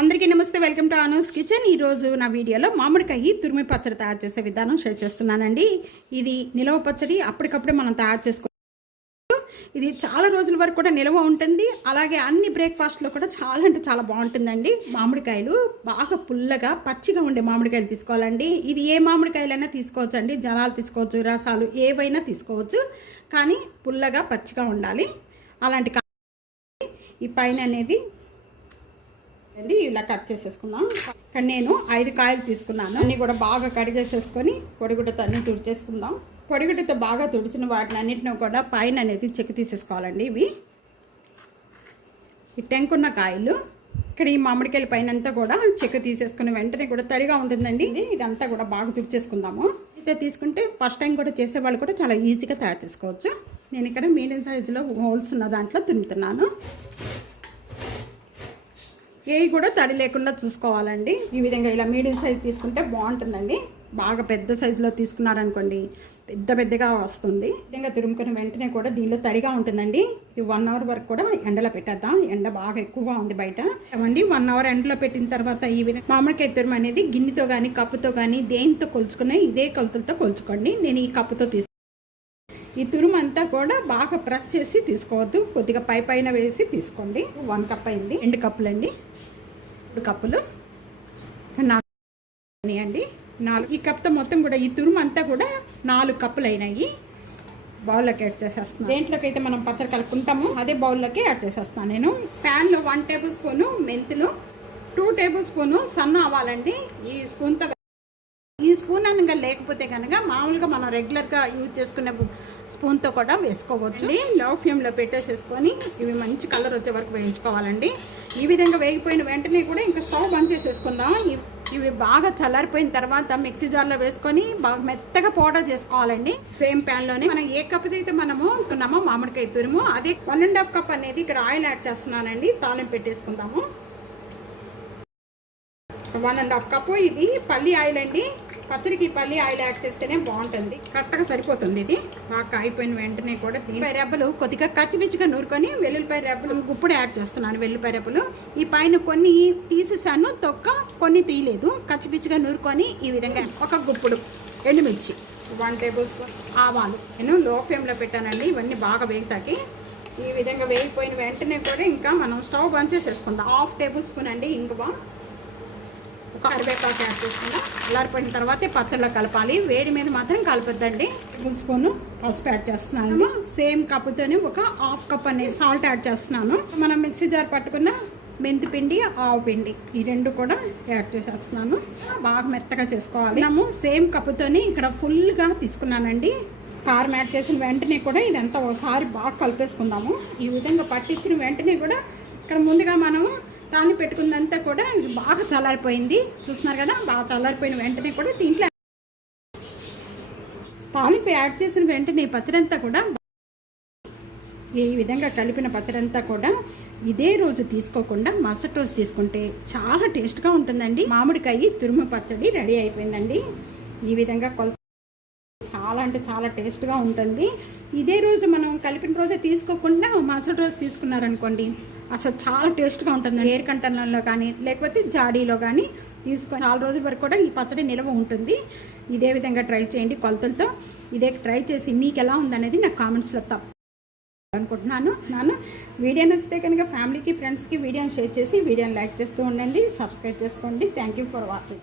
అందరికీ నమస్తే, welcome to Anu's kitchen. ఈరోజు నా వీడియోలో మామిడికాయ తురిమి పచ్చడి తయారు చేసే విధానం షేర్ చేస్తున్నానండి. ఇది నిలవ పచ్చడి, అప్పటికప్పుడు మనం తయారు చేసుకోవచ్చు. ఇది చాలా రోజుల వరకు కూడా నిల్వ ఉంటుంది. అలాగే అన్ని బ్రేక్ఫాస్ట్లో కూడా చాలా అంటే చాలా బాగుంటుందండి. మామిడికాయలు బాగా పుల్లగా పచ్చిగా ఉండే మామిడికాయలు తీసుకోవాలండి. ఇది ఏ మామిడికాయలైనా తీసుకోవచ్చు అండి. జలాలు తీసుకోవచ్చు, రసాలు ఏవైనా తీసుకోవచ్చు, కానీ పుల్లగా పచ్చిగా ఉండాలి. అలాంటి ఈ పైన అనేది అండి ఇలా కట్ చేసేసుకున్నాం. కానీ నేను 5 కాయలు తీసుకున్నాను. అన్నీ కూడా బాగా కడిగేసేసుకొని పొడిగుడ్డతో అన్నీ తుడిచేసుకుందాం. పొడిగుడ్డతో బాగా తుడిచిన వాటిని అన్నింటినీ కూడా పైన అనేది చెక్కి తీసేసుకోవాలండి. ఇవి ఈ టెంకున్న కాయలు. ఇక్కడ ఈ మామిడికాయల పైన అంతా కూడా చెక్కి తీసేసుకుని వెంటనే కూడా తడిగా ఉంటుందండి. ఇదంతా కూడా బాగా తుడిచేసుకుందాము. అయితే తీసుకుంటే ఫస్ట్ టైం కూడా చేసేవాళ్ళు కూడా చాలా ఈజీగా తయారు చేసుకోవచ్చు. నేను ఇక్కడ మీడియం సైజులో హోల్స్ ఉన్న దాంట్లో తురుముతున్నాను. ఏవి కూడా తడి లేకుండా చూసుకోవాలండి. ఈ విధంగా ఇలా మీడియం సైజు తీసుకుంటే బాగుంటుందండి. బాగా పెద్ద సైజులో తీసుకున్నారనుకోండి పెద్దగా వస్తుంది. ఈ విధంగా తురుముకుని వెంటనే కూడా దీనిలో తడిగా ఉంటుందండి. ఇది 1 అవర్ వరకు కూడా ఎండలో పెట్టేద్దాం. ఎండ బాగా ఎక్కువగా ఉంది బయట. ఏమండి 1 అవర్ ఎండలో పెట్టిన తర్వాత ఈ విధంగా మామిడికాయ తురుము అనేది గిన్నెతో కానీ కప్పుతో కానీ దేనితో కొలుచుకుని ఇదే కొలతలతో కొలుచుకోండి. నేను ఈ కప్పుతో ఈ తురుము అంతా కూడా బాగా ప్రెస్ చేసి తీసుకోవద్దు, కొద్దిగా పైన వేసి తీసుకోండి. 1 కప్ అయింది. 2 కప్పులండి, 2 కప్పులు 4 అండి. 4 ఈ కప్తో మొత్తం కూడా ఈ తురుము అంతా కూడా 4 కప్పులు అయినాయి. బౌల్లోకి యాడ్ చేసేస్తాను. దేంట్లోకి అయితే మనం పచ్చడి కలుపుకుంటామో అదే బౌల్లోకి యాడ్ చేసేస్తాను. నేను ప్యాన్లో 1 టేబుల్ స్పూను మెంతులు, 2 టేబుల్ స్పూను సన్న ఆవాలండి. ఈ స్పూన్తో ఈ స్పూన్ అనగా లేకపోతే కనుక మామూలుగా మనం రెగ్యులర్గా యూజ్ చేసుకునే స్పూన్తో కూడా వేసుకోవచ్చు. లో ఫ్లేమ్లో పెట్టేసేసుకొని ఇవి మంచి కలర్ వచ్చే వరకు వేయించుకోవాలండి. ఈ విధంగా వేగిపోయిన వెంటనే కూడా ఇంకా స్టవ్ బంద్ చేసేసుకుందాం. ఇవి బాగా చల్లారిపోయిన తర్వాత మిక్సీ జార్లో వేసుకొని బాగా మెత్తగా పౌడర్ చేసుకోవాలండి. సేమ్ ప్యాన్లోనే మనం ఏ కప్పు అయితే మనము వేసుకున్నామో మామిడికాయ తురుము అదే 1.5 కప్ అనేది ఇక్కడ ఆయిల్ యాడ్ చేస్తున్నానండి. తాలింపు పెట్టేసుకుందాము. 1.5 కప్పు ఇది పల్లి ఆయిల్ అండి. పచ్చడికి పల్లి ఆయిల్ యాడ్ చేస్తేనే బాగుంటుంది. కరెక్ట్గా సరిపోతుంది. ఇది బాగా అయిపోయిన వెంటనే కూడా వెల్లుల్లిపాయ రెబ్బలు కొద్దిగా కచ్చిపిచ్చిగా నూరుకొని వెల్లుల్లిపాయ రెబ్బలు గుప్పుడు యాడ్ చేస్తున్నాను. వెల్లుల్లిపాయ రెబ్బలు ఈ పైన కొన్ని తీసేసాను, తొక్క కొన్ని తీయలేదు. కచ్చిపిచ్చిగా నూరుకొని ఈ విధంగా ఒక గుప్పుడు ఎండుమిర్చి, 1 టేబుల్ స్పూన్ ఆవాలు నేను లో ఫ్లేమ్లో పెట్టానండి. ఇవన్నీ బాగా వేగుతాకి. ఈ విధంగా వేగిపోయిన వెంటనే కూడా ఇంకా మనం స్టవ్ బంద్ చేసేసుకుందాం. 1/2 టేబుల్ స్పూన్ అండి ఇంగువ, కరివేపాకు యాడ్ చేసుకుందాం. చల్లారిపోయిన తర్వాతే పచ్చళ్ళలో కలపాలి. వేడి మీద మాత్రం కలపొద్దండి. 1 స్పూను పసుపు యాడ్ చేస్తున్నాను. సేమ్ కప్పుతోనే ఒక 1/2 కప్ అనేది సాల్ట్ యాడ్ చేస్తున్నాను. మనం మిక్సీ జార్ పట్టుకున్న మెంతి పిండి, ఆవు పిండి ఈ 2 కూడా యాడ్ చేసేస్తున్నాను. బాగా మెత్తగా చేసుకోవాలి. మనము సేమ్ కప్పుతోని ఇక్కడ ఫుల్గా తీసుకున్నానండి. కారం యాడ్ చేసిన వెంటనే కూడా ఇదంతా ఒకసారి బాగా కలిపేసుకుందాము. ఈ విధంగా పట్టించిన వెంటనే కూడా ఇక్కడ ముందుగా మనము తాను పెట్టుకుందంతా కూడా బాగా చల్లారిపోయింది. చూస్తున్నారు కదా, బాగా చల్లారిపోయిన వెంటనే కూడా దీంట్లో తాలింపు యాడ్ చేసిన వెంటనే పచ్చడంతా కూడా ఈ విధంగా కలిపిన పచ్చడంతా కూడా ఇదే రోజు తీసుకోకుండా మరుసటి రోజు తీసుకుంటే చాలా టేస్ట్గా ఉంటుందండి. మామిడికాయ తురుము పచ్చడి రెడీ అయిపోయిందండి. ఈ విధంగా చాలా అంటే చాలా టేస్ట్గా ఉంటుంది. ఇదే రోజు మనం కలిపిన రోజే తీసుకోకుండా మరుసటి రోజు తీసుకున్నారనుకోండి అసలు చాలా టేస్ట్గా ఉంటుంది. ఎయిర్ కంటైనర్లో కానీ లేకపోతే జాడీలో కానీ తీసుకొని చాలా రోజుల వరకు కూడా ఈ పచ్చడి నిల్వ ఉంటుంది. ఇదే విధంగా ట్రై చేయండి కొలతలతో. ఇదే ట్రై చేసి మీకు ఎలా ఉందనేది నాకు కామెంట్స్లో అనుకుంటున్నాను. వీడియో నచ్చితే కనుక ఫ్యామిలీకి ఫ్రెండ్స్కి వీడియోని షేర్ చేసి వీడియోని లైక్ చేస్తూ ఉండండి. సబ్స్క్రైబ్ చేసుకోండి. Thank you for watching.